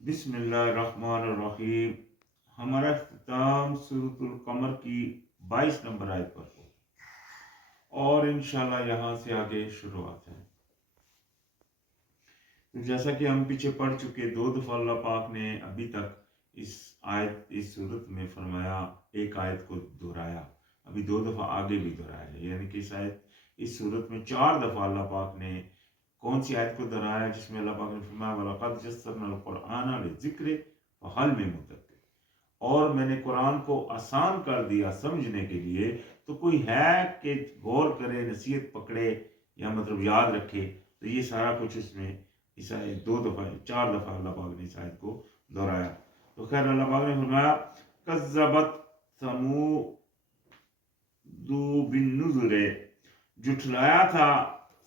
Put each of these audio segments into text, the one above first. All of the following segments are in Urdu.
بسم اللہ الرحمن الرحیم۔ ہمارا اختتام سورۃ القمر کی 22 نمبر آیت پر ہو اور انشاءاللہ یہاں سے آگے شروعات ہے۔ تو جیسا کہ ہم پیچھے پڑھ چکے، 2 دفعہ اللہ پاک نے ابھی تک اس صورت میں فرمایا، ایک آیت کو دہرایا، ابھی 2 دفعہ آگے بھی دہرایا ہے، یعنی کہ اس صورت میں 4 دفعہ اللہ پاک نے کون سی آیت کو دہرایا، جس میں اللہ پاک نے فرمایا وَلَقَدْ يَسَّرْنَا الْقُرْآنَ لِلذِّكْرِ فَهَلْ مِن مُدَّكِرٍ، اور میں نے قرآن کو آسان کر دیا سمجھنے کے لیے، تو کوئی ہے کہ غور کرے، نصیحت پکڑے یا مطلب یاد رکھے۔ تو یہ سارا کچھ اس میں اس آیت 2 دفعہ 4 دفعہ اللہ پاک نے اس آیت کو دہرایا۔ تو خیر اللہ پاک نے فرمایا کذبت ثمود بالنذر، جھٹلایا تھا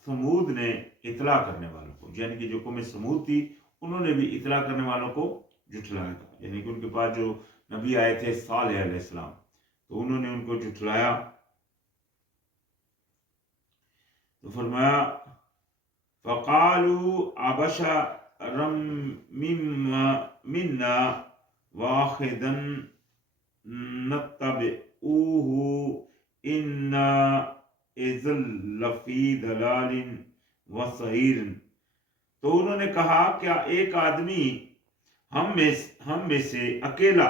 ثمود نے اطلاع کرنے والوں کو، یعنی کہ جو قوم ثمود تھی انہوں نے بھی اطلاع کرنے والوں کو جھٹلایا تھا، یعنی کہ ان کے پاس جو نبی آئے تھے صالح علیہ السلام، تو انہوں نے ان کو جھٹلایا۔ تو فرمایا فَقَالُوا أَبَشَرًا مِنَّا وَاحِدًا نَتَّبِعُهُ إِنَّا إِذًا لَفِي ضَلَالٍ وَسَعِيرٍ، تو انہوں نے کہا کیا ایک آدمی ہم میں سے اکیلا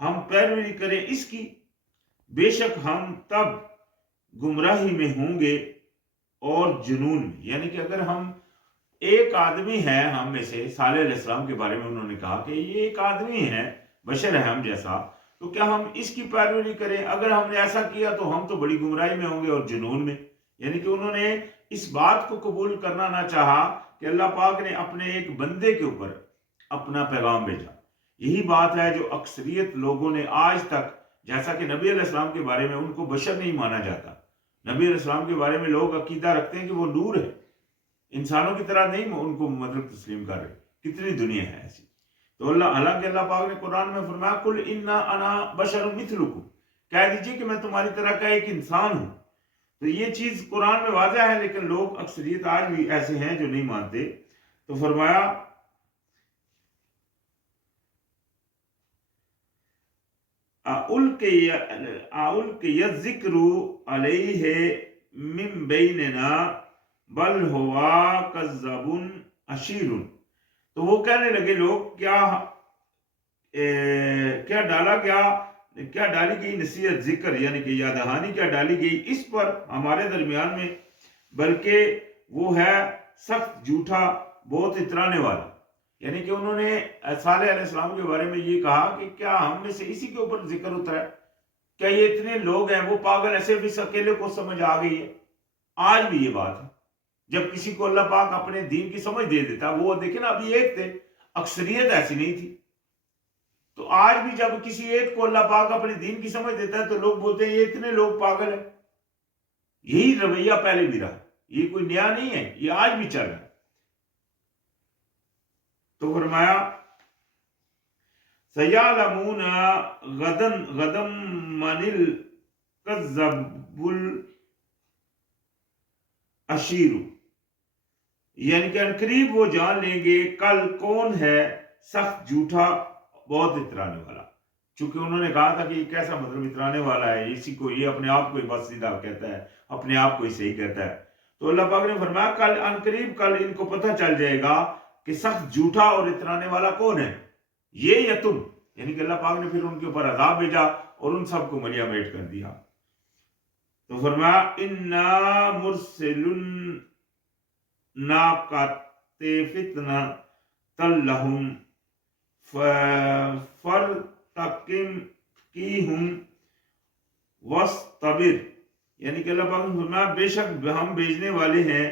ہم پیروی کریں اس کی، بے شک ہم تب گمراہی میں ہوں گے اور جنون میں۔ یعنی کہ اگر ہم ایک آدمی ہے ہم میں سے، صالح علیہ السلام کے بارے میں انہوں نے کہا کہ یہ ایک آدمی ہے، بشر ہے ہم جیسا، تو کیا ہم اس کی پیروی کریں؟ اگر ہم نے ایسا کیا تو ہم تو بڑی گمراہی میں ہوں گے اور جنون میں۔ یعنی کہ انہوں نے اس بات کو قبول کرنا نہ چاہا کہ اللہ پاک نے اپنے ایک بندے کے اوپر اپنا پیغام بھیجا۔ یہی بات ہے جو اکثریت لوگوں نے آج تک، جیسا کہ نبی علیہ السلام کے بارے میں ان کو بشر نہیں مانا جاتا، نبی علیہ السلام کے بارے میں لوگ عقیدہ رکھتے ہیں کہ وہ نور ہے، انسانوں کی طرح نہیں ان کو مطلب تسلیم کر رہے۔ کتنی دنیا ہے ایسی۔ تو حالانکہ اللہ پاک نے قرآن میں فرمایا قل انا انا بشر مثلکم، کہہ دیجئے کہ میں تمہاری طرح کا ایک انسان ہوں۔ تو یہ چیز قرآن میں واضح ہے، لیکن لوگ اکثریت آج بھی ایسے ہیں جو نہیں مانتے۔ تو فرمایا اُلْقِیَ الذِّکْرُ عَلَیْہِ مِن بَینِنَا بَلْ ہُوَ کَذَّابٌ اشیر، تو وہ کہنے لگے لوگ کیا ڈالی گئی نصیحت، ذکر یعنی کہ یاد دہانی کیا ڈالی گئی اس پر ہمارے درمیان میں، بلکہ وہ ہے سخت جھوٹا، بہت اترانے والا۔ یعنی کہ انہوں نے صالح علیہ السلام کے بارے میں یہ کہا کہ کیا ہم میں سے اسی کے اوپر ذکر ہوتا ہے؟ کیا یہ اتنے لوگ ہیں، وہ پاگل ہے، صرف اس اکیلے کو سمجھ آ گئی ہے؟ آج بھی یہ بات ہے، جب کسی کو اللہ پاک اپنے دین کی سمجھ دے دیتا، وہ دیکھیں نا، ابھی ایک تھے، اکثریت ایسی نہیں تھی، تو آج بھی جب کسی ایک کو اللہ پاک اپنے دین کی سمجھ دیتا ہے تو لوگ بولتے ہیں یہ اتنے لوگ پاگل ہیں۔ یہی رویہ پہلے بھی رہا، یہ کوئی نیا نہیں ہے، یہ آج بھی چل رہا ہے۔ تو فرمایا سَيَعْلَمُونَ غَدًا مَنِ الْكَذَّابُ الْأَشِیرُ، یعنی کہ عنقریب وہ جان لیں گے کل کون ہے سخت جھوٹا بہت اترانے والا۔ چونکہ انہوں نے کہا تھا کہ یہ کیسا مطلب اترانے والا ہے، اسی کو یہ اپنے آپ کو ہی بس سیدھا کہتا ہے، اپنے آپ کو ہی صحیح کہتا ہے۔ تو اللہ پاک نے فرمایا کل عنقریب کل ان کو پتہ چل جائے گا کہ سخت جھوٹا اور اترانے والا کون ہے، یہ یا تم۔ یعنی کہ اللہ پاک نے پھر ان کے اوپر عذاب بھیجا اور ان سب کو ملیا میٹ کر دیا۔ تو فرمایا اِنَّا مُرْسِلُ النَّاقَةِ فِتْنَةً لَهُمْ فَارْتَقِبْهُمْ وَاصْطَبِرْ، یعنی کہ اللہ پاک نے فرمایا بے شک ہم بھیجنے والے ہیں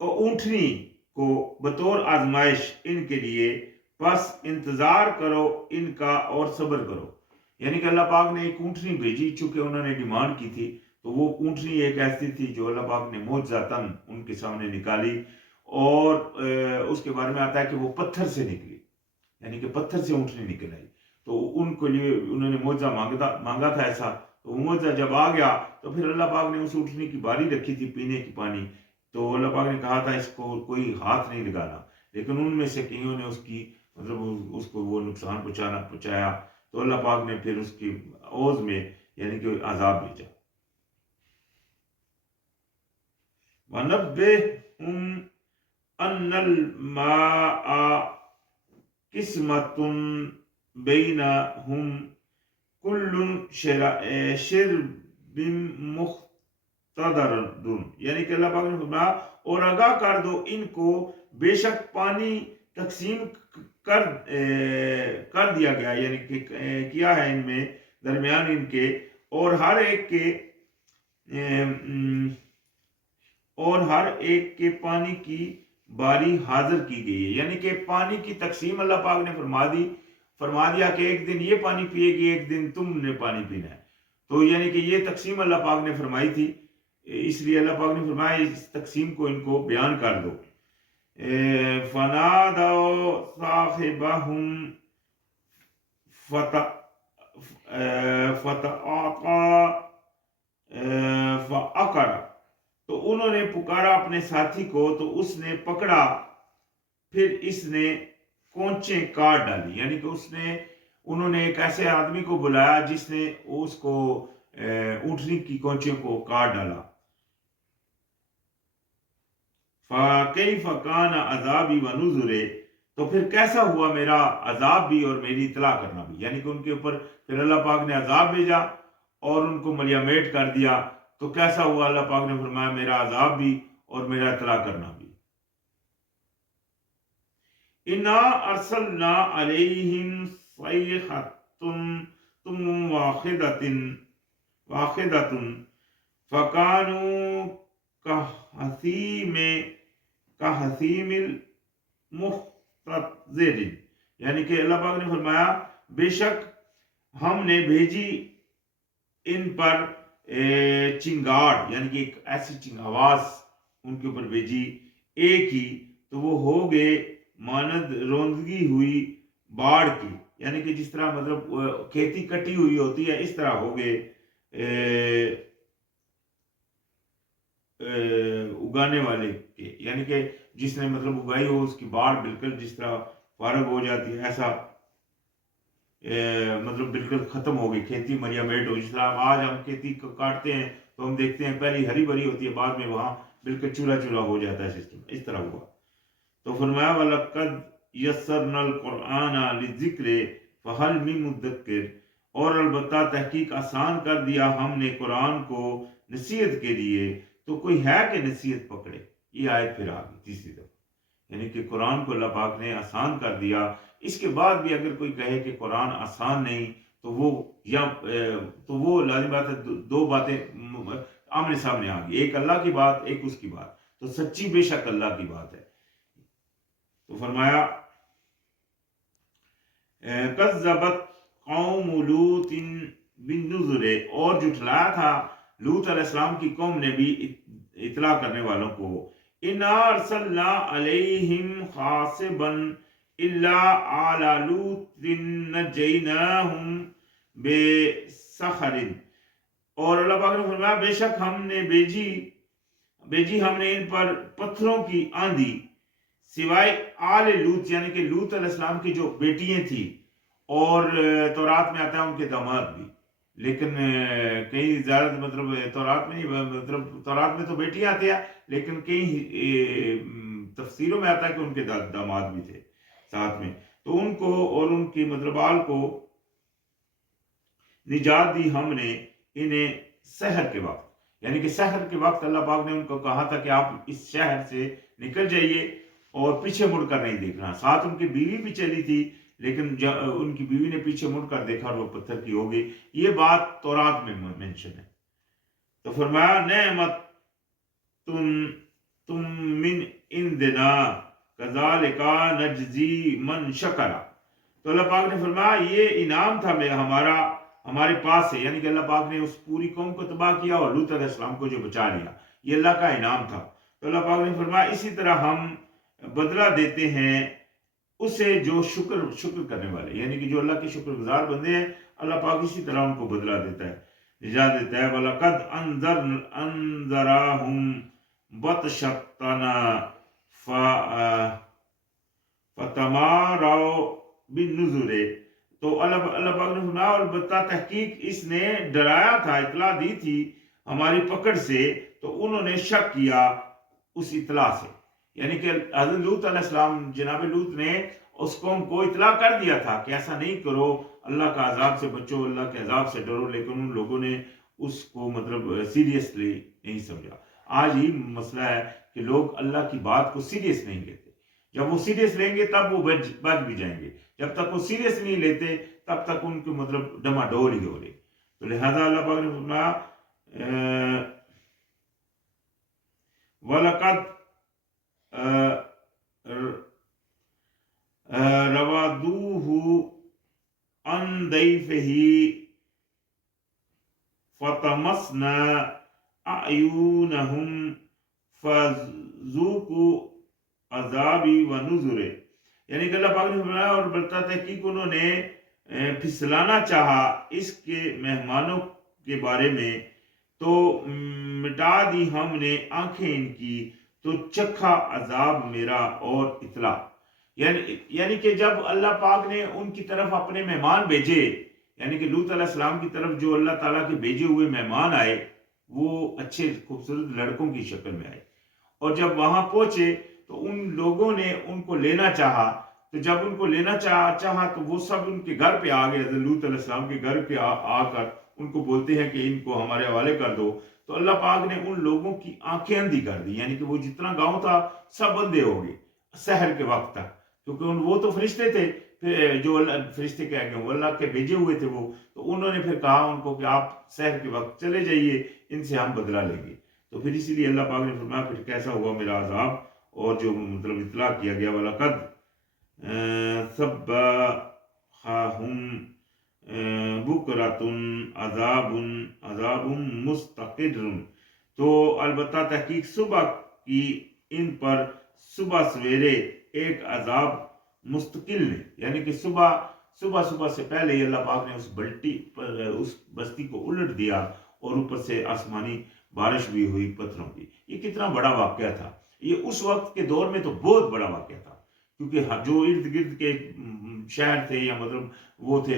اونٹنی کو بطور آزمائش ان کے لیے، پس انتظار کرو ان کا اور صبر کرو۔ یعنی کہ اللہ پاک نے ایک اونٹنی بھیجی، چونکہ انہوں نے ڈیمانڈ کی تھی، تو وہ اونٹنی ایک ایسی تھی جو اللہ پاک نے معجزاتاً ان کے سامنے نکالی، اور اس کے بارے میں آتا ہے کہ وہ پتھر سے نکلی، یعنی کہ پتھر سے اونٹنی نکل آئی۔ تو ان کو لیے انہوں نے معجزہ مانگا تھا ایسا، تو وہ معجزہ جب آ گیا تو پھر اللہ پاک نے اس اونٹنی کی باری رکھی تھی پینے کی پانی، تو اللہ پاک نے کہا تھا اس کو کوئی ہاتھ نہیں لگانا، لیکن ان میں سے کئیوں نے اس کی مطلب اس کو وہ نقصان پہنچایا، تو اللہ پاک نے پھر اس کی عوض میں یعنی کہ عذاب بھیجا۔ وَنَبِّئْهُمْ أَنَّ الْمَاءَ قِسْمَةٌ بَيْنَهُمْ كُلُّ شِرْبٍ مُخْتَدَرٌ، یعنی کہ اللہ پاک نے فرمایا اور آگاہ کر دو ان کو بے شک پانی تقسیم کر دیا گیا، یعنی کہ کیا ہے ان میں درمیان ان کے، اور ہر ایک کے پانی کی باری حاضر کی گئی ہے، یعنی کہ پانی کی تقسیم اللہ پاک نے فرما دیا کہ ایک دن یہ پانی پیے گی، ایک دن تم نے پانی پینا ہے، تو یعنی کہ یہ تقسیم اللہ پاک نے فرمائی تھی، اس لیے اللہ پاک نے فرمایا اس تقسیم کو ان کو بیان کر دو۔ فَنَادَوْا صَاحِبَهُمْ فَتَعَاطَىٰ فَعَقَرَ، تو انہوں نے پکارا اپنے ساتھی کو تو اس نے پکڑا، پھر اس نے کونچیں کاٹ ڈالی، یعنی کہ انہوں نے ایک ایسے آدمی کو بلایا جس نے اس کو اونٹنی کی کونچیوں کو کاٹ ڈالا۔ فَكَيْفَ كَانَ عَذَابِي وَنُذُرِ، تو پھر کیسا ہوا میرا عذاب بھی اور میری اطلاع کرنا بھی، یعنی کہ ان کے اوپر پھر اللہ پاک نے عذاب بھیجا اور ان کو ملیامیٹ کر دیا، تو کیسا ہوا، اللہ پاک نے فرمایا میرا عذاب بھی اور میرا اطلاع کرنا بھی۔ اِنَّا أَرْسَلْنَا عَلَيْهِمْ صَيْحَةً وَاحِدَةً فَكَانُوا كَحَصِيمِ الْمُحْتَظِرِ، یعنی کہ اللہ پاک نے فرمایا بے شک ہم نے بھیجی ان پر چنگاڑ، یعنی کہ ایک ایسی آواز ان کے اوپر بھیجی ایک ہی، تو وہ ہو گئے مانند روندگی ہوئی باڑ کی، یعنی کہ جس طرح مطلب کھیتی کٹی ہوئی ہوتی ہے اس طرح ہو گئے اگانے والے کے، یعنی کہ جس نے مطلب اگائی ہو اس کی باڑ بالکل جس طرح فارغ ہو جاتی ہے، ایسا مطلب بالکل ختم ہو گئی، کھیتی ملیامیٹ ہو، جس طرح آج ہم کھیتی کو کاٹتے ہیں تو ہم دیکھتے ہیں پہلی ہری بھری ہوتی ہے، بعد میں وہاں بالکل چولہا چولہا ہو جاتا ہے سسٹم، اس طرح ہوا۔ تو فرمایا وَلَقَدْ يَسَّرْنَا الْقُرْآنَ لِلذِّكْرِ فَهَلْ مِن مُدَّكِّرٍ، اور البتہ تحقیق آسان کر دیا ہم نے قرآن کو نصیحت کے لیے، تو کوئی ہے کہ نصیحت پکڑے۔ یہ آیت پھر آ گئی تیسری دفعہ، یعنی کہ قرآن کو اللہ پاک نے آسان کر دیا، اس کے بعد بھی اگر کوئی کہے کہ قرآن آسان نہیں تو وہ لازم بات ہے دو باتیں آمنے سامنے آ گئی، ایک اللہ کی بات ایک اس کی بات، تو سچی بے شک اللہ کی بات ہے۔ تو فرمایا کذبت قوم لوط بالنذر، اور جھٹلایا تھا لوط علیہ السلام کی قوم نے بھی اطلاع کرنے والوں کو، انا ارسلنا علیہم حاصبا الا آل لوط نجیناہم بسحر، اور اللہ پاک نے فرمایا بے شک ہم نے بیجی ہم نے ان پر پتھروں کی آندھی سوائے آل لوط، یعنی کہ لوط علیہ السلام کی جو بیٹیاں تھیں، اور تورات میں آتا ہے ان کے داماد بھی، لیکن کئی زیادہ مطلب تورات میں نہیں، مطلب تورات میں تو بیٹیاں آتی ہیں، لیکن کئی تفسیروں میں آتا ہے کہ ان کے داماد بھی تھے ساتھ میں، تو ان کو اور ان کی مطلب آل کو نجات دی ہم نے انہیں سحر کے وقت، یعنی کہ سحر کے وقت اللہ پاک نے ان کو کہا تھا کہ آپ اس شہر سے نکل جائیے اور پیچھے مڑ کر نہیں دیکھنا، ساتھ ان کی بیوی بھی چلی تھی، لیکن ان کی بیوی نے پیچھے مڑ کر دیکھا اور وہ پتھر کی ہو گئی، یہ بات تورات میں منشن ہے۔ تو فرمایا نعمت تم من عندنا کذالک نجزی من شکر، تو اللہ پاک نے فرمایا یہ انعام تھا ہمارے پاس سے، یعنی کہ اللہ پاک نے اس پوری قوم کو تباہ کیا اور لوط علیہ السلام کو جو بچا لیا، یہ اللہ کا انعام تھا۔ تو اللہ پاک نے فرمایا اسی طرح ہم بدلہ دیتے ہیں اسے جو شکر کرنے والے، یعنی کہ جو اللہ کے شکر گزار بندے ہیں، اللہ پاک اسی طرح ان کو بدلہ دیتا ہے، نجات دیتا ہے۔ وَلَقَدْ أَنذَرَاهُمْ بطشتنا فتماروا بالنذر. تو اللہ پاک نے فرمایا البتہ تحقیق اس نے ڈرایا تھا، اطلاع دی تھی ہماری پکڑ سے، تو انہوں نے شک کیا اس اطلاع سے. یعنی کہ حضرت لوط علیہ السلام، جناب لوط نے اس قوم کو اطلاع کر دیا تھا کہ ایسا نہیں کرو، اللہ کا عذاب سے بچو، اللہ کے عذاب سے ڈرو، لیکن ان لوگوں نے اس کو مطلب سیریسلی نہیں سمجھا. آج ہی مسئلہ ہے کہ لوگ اللہ کی بات کو سیریس نہیں لیتے. جب وہ سیریس لیں گے تب وہ بچ بھی جائیں گے، جب تک وہ سیریس نہیں لیتے تب تک ان کو مطلب ڈما ڈول ہی ہو رہے. تو لہذا اللہ پاک نے فرمایا وَلَقَدْ رَوَدُوهُ عَنْ ضَيْفِهِ فَطَمَسْنَا أَعْيُنَهُمْ فَذُوقُوا عذابی و نذر. یعنی کہ اللہ پاک نے فرمایا اور بتا تحقیق انہوں نے پھسلانا چاہا اس کے مہمانوں کے بارے میں، تو مٹا دی ہم نے آنکھیں ان کی، تو چکھا عذاب میرا اور اطلاع. یعنی کہ جب اللہ پاک نے ان کی طرف اپنے مہمان بھیجے، یعنی کہ لوط علیہ السلام کی طرف جو اللہ تعالیٰ کے بھیجے ہوئے مہمان آئے، وہ اچھے خوبصورت لڑکوں کی شکل میں آئے، اور جب وہاں پہنچے تو ان لوگوں نے ان کو لینا چاہا. تو جب ان کو لینا چاہا تو وہ سب ان کے گھر پہ آ گئے، حضرت لوط علیہ السلام کے گھر پہ آ کر ان کو بولتے ہیں کہ ان کو ہمارے حوالے کر دو. تو اللہ پاک نے ان لوگوں کی آنکھیں اندھی کر دی، یعنی کہ وہ جتنا گاؤں تھا سب اندھے ہو گئے سحر کے وقت تک، کیونکہ وہ تو فرشتے تھے، جو فرشتے کہہ گئے وہ اللہ کے بھیجے ہوئے تھے وہ. تو انہوں نے پھر کہا ان کو کہ آپ سحر کے وقت چلے جائیے، ان سے ہم بدلہ لیں گے. تو پھر اسی لیے اللہ پاک نے فرمایا پھر کیسا ہوا میرا عذاب، اور جو مطلب اطلاع کیا گیا وَلَقَدْ صَبَّحَهُمْ بُكْرَةٌ عذاب مستقر. تو البتہ تحقیق صبح کی ان پر صبح سویرے ایک عذاب مستقل نے، یعنی کہ صبح سے پہلے ہی اللہ پاک نے اس بستی کو الٹ دیا، اور اوپر سے آسمانی بارش بھی ہوئی پتھروں کی. یہ کتنا بڑا واقعہ تھا، یہ اس وقت کے دور میں تو بہت بڑا واقعہ تھا، کیونکہ جو ارد گرد کے شہر تھے یا مطلب وہ تھے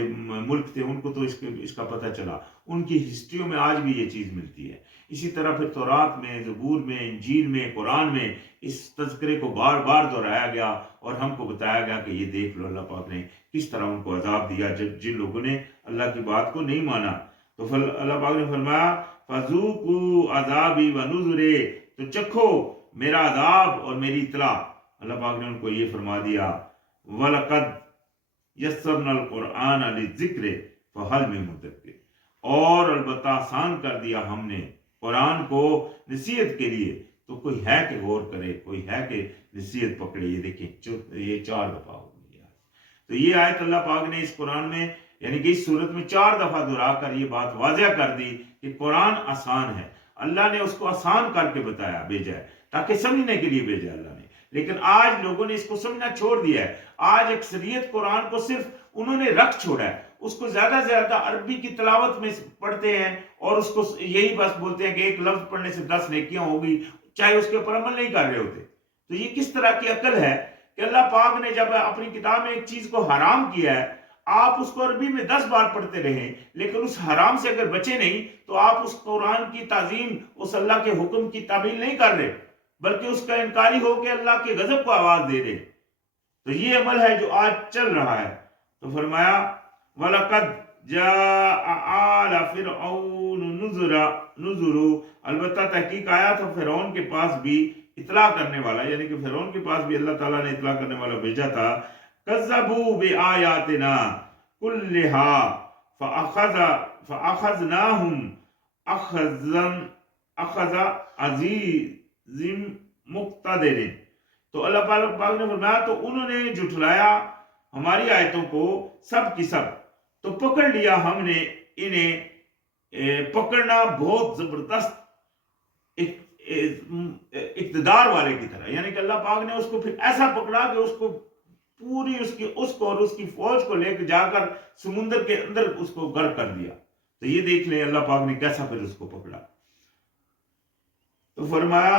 ملک تھے، ان کو تو اس کا پتہ چلا. ان کی ہسٹریوں میں آج بھی یہ چیز ملتی ہے. اسی طرح پھر تورات میں، زبور میں، انجیل میں، قرآن میں اس تذکرے کو بار بار دہرایا گیا، اور ہم کو بتایا گیا کہ یہ دیکھ لو اللہ پاک نے کس طرح ان کو عذاب دیا جن لوگوں نے اللہ کی بات کو نہیں مانا. تو اللہ پاک نے فرمایا فَذُوقُوا عَذَابِي وَنُذُرِ، تو چکھو میرا عذاب اور میری اطلاع. اللہ پاک نے ان کو یہ فرما دیا وَلَقَدْ يَسَّرْنَا الْقُرْآنَ لِلذِّكْرِ فَهَلْ مِن مُدَّكِرٍ، اور البتہ آسان کر دیا ہم نے قرآن کو نصیحت کے لیے، تو کوئی ہے کہ غور کرے، کوئی ہے کہ نصیحت پکڑے. یہ دیکھیں یہ 4 دفعہ ہو گئی. تو یہ آیت اللہ پاک نے اس قرآن میں یعنی کہ اس صورت میں 4 دفعہ دہرا کر یہ بات واضح کر دی کہ قرآن آسان ہے. اللہ نے اس کو آسان کر کے بتایا، بھیجا ہے تاکہ سمجھنے کے لیے بھیجا اللہ نے. لیکن آج لوگوں نے اس کو سمجھنا چھوڑ دیا ہے. آج اکثریت قرآن کو صرف انہوں نے رکھ چھوڑا ہے، اس کو زیادہ سے زیادہ عربی کی تلاوت میں پڑھتے ہیں، اور اس کو یہی بس بولتے ہیں کہ ایک لفظ پڑھنے سے 10 نیکیاں ہوگی، چاہے اس کے اوپر عمل نہیں کر رہے ہوتے. تو یہ کس طرح کی عقل ہے کہ اللہ پاک نے جب اپنی کتاب میں ایک چیز کو حرام کیا ہے، آپ اس کو عربی میں 10 بار پڑھتے رہیں، لیکن اس حرام سے اگر بچے نہیں تو آپ اس قرآن کی تعظیم، اس اللہ کے حکم کی تعمیل نہیں کر رہے، بلکہ اس کا انکاری ہو کے اللہ کے غضب کو آواز دے رہے. تو یہ عمل ہے جو آج چل رہا ہے. تو فرمایا وَلَقَدْ جَاءَ آلَ فِرْعَوْنُ نُذُرُ، البتہ تحقیق آیا تھا فرعون کے پاس بھی اطلاع کرنے والا، یعنی کہ فرعون کے پاس بھی اللہ تعالیٰ نے اطلاع کرنے والا بھیجا تھا. كَذَّبُوا بِآيَاتِنَا كُلِّهَا فَأَخَذْنَاهُمْ أَخْذَ عَزِيزٍ مُقْتَدِرٍ. تو اللہ پاک نے فرمایا تو انہوں نے جھٹلایا ہماری آیتوں کو سب کی سب، تو پکڑ لیا ہم نے انہیں پکڑنا بہت زبردست اقتدار والے کی طرح. یعنی کہ اللہ پاک نے اس کو پھر ایسا پکڑا کہ اس کو پوری اس کو اور اس کی فوج کو لے کے جا کر سمندر کے اندر اس کو غرق کر دیا. تو یہ دیکھ لیں اللہ پاک نے کیسا پھر اس کو پکڑا. تو فرمایا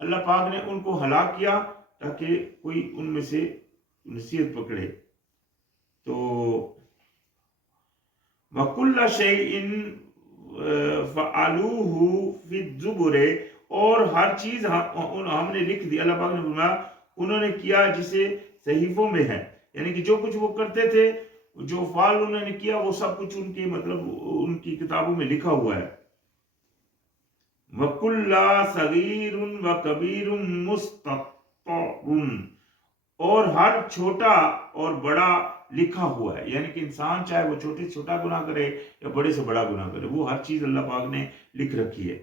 اللہ پاک نے ان کو ہلاک کیا تاکہ کوئی ان میں سے نصیحت پکڑے. تو وَكُلَّ شَيْءٍ فَعَلُوهُ فِي الزُّبُرِ، اور ہر چیز ہم نے لکھ دی. اللہ پاک نے فرمایا انہوں نے کیا جسے صحیفوں میں ہے، یعنی کہ جو کچھ وہ کرتے تھے، جو فعل انہوں نے کیا، وہ سب کچھ ان کی ان کی کتابوں میں لکھا ہوا ہے. وَكُلَّ صَغِيرٌ وَكَبِيرٌ مُسْتَطَّرٌ، اور ہر چھوٹا اور بڑا لکھا ہوا ہے، یعنی کہ انسان چاہے وہ چھوٹے سے چھوٹا گناہ کرے یا بڑے سے بڑا گناہ کرے، وہ ہر چیز اللہ پاک نے لکھ رکھی ہے.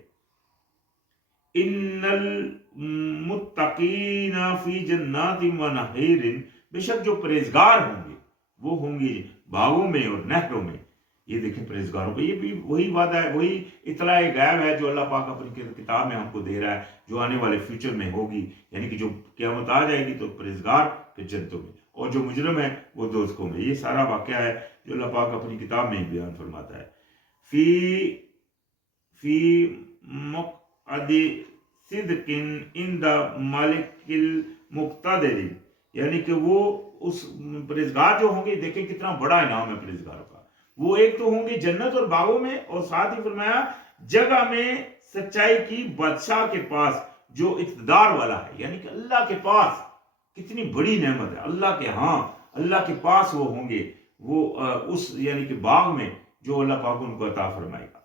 ان المتقین فی جنات و نہر، بے شک جو پرہیزگار ہوں گے وہ ہوں گے باغوں میں اور نہروں میں. یہ دیکھیں پرہیزگاروں پہ، یہ بھی وہی وعدہ ہے، وہی اطلاع غیب ہے جو اللہ پاک اپنی کتاب میں ہم کو دے رہا ہے، جو آنے والے فیوچر میں ہوگی. یعنی کہ جو قیامت آ جائے گی تو پرہیزگار پھر جنتوں میں، اور جو مجرم ہے وہ دوزخوں میں. یہ سارا واقعہ ہے جو اللہ پاک اپنی کتاب میں بیان فرماتا ہے. فی مقعد صدق عند مالک المقتدر، یعنی کہ وہ اس پرہیزگار جو ہوں گے، دیکھیں کتنا بڑا انعام ہے پرہیزگاروں کا. وہ ایک تو ہوں گے جنت اور باغوں میں، اور ساتھ ہی فرمایا جگہ میں سچائی کی بادشاہ کے پاس جو اقتدار والا ہے. یعنی کہ اللہ کے پاس کتنی بڑی نعمت ہے، اللہ کے ہاں اللہ کے پاس وہ ہوں گے، وہ اس یعنی کہ باغ میں جو اللہ پاک ان کو عطا فرمائے گا.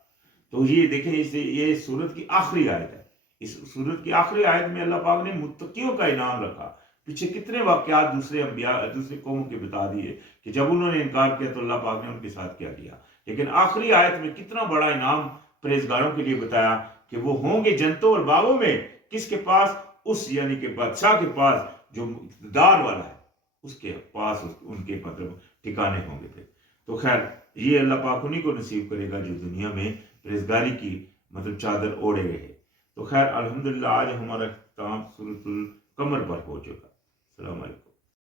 تو یہ دیکھیں یہ سورت کی آخری آیت ہے. اس سورت کی آخری آیت میں اللہ پاک نے متقیوں کا انعام رکھا. پیچھے کتنے واقعات دوسرے انبیاء دوسرے قوموں کے بتا دیے کہ جب انہوں نے انکار کیا تو اللہ پاک نے ان کے ساتھ کیا کیا، لیکن آخری آیت میں کتنا بڑا انعام پرہیزگاروں کے لیے بتایا کہ وہ ہوں گے جنتوں اور باغوں میں. کس کے پاس؟ اس یعنی کہ بادشاہ کے پاس جو اقتدار والا ہے، اس کے پاس ان کے مطلب ٹھکانے ہوں گے پھر. تو خیر یہ اللہ پاک انہی کو نصیب کرے گا جو دنیا میں پرہیزگاری کی مطلب چادر اوڑے رہے. تو خیر الحمدللہ آج ہمارا اختتام سورۃ القمر پر ہو چکا. السلام علیکم.